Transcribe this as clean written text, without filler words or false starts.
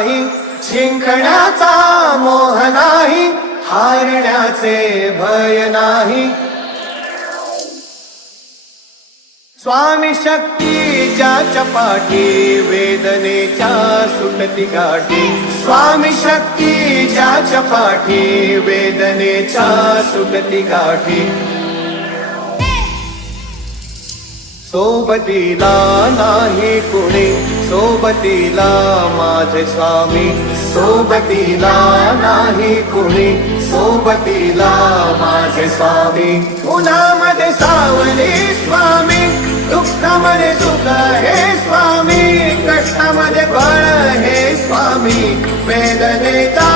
नाही, जिंकण्याचा मोह नाही, हारण्याचे भय नाही. स्वामी शक्ती ज्याच्या पाठी, वेदनेच्या सुटती गाठी. स्वामी शक्ती ज्याच्या पाठी, वेदनेच्या सुटती गाठी. सोबतीला नाही कुणी, सोबतीला माझे स्वामी. सोबतीला नाही कुणी, सोबतीला माझे स्वामी. उन्हामध्ये सावली स्वामी, दुःखामध्ये सुख हे स्वामी, कष्टामध्ये बळ हे स्वामी, वेदनेचा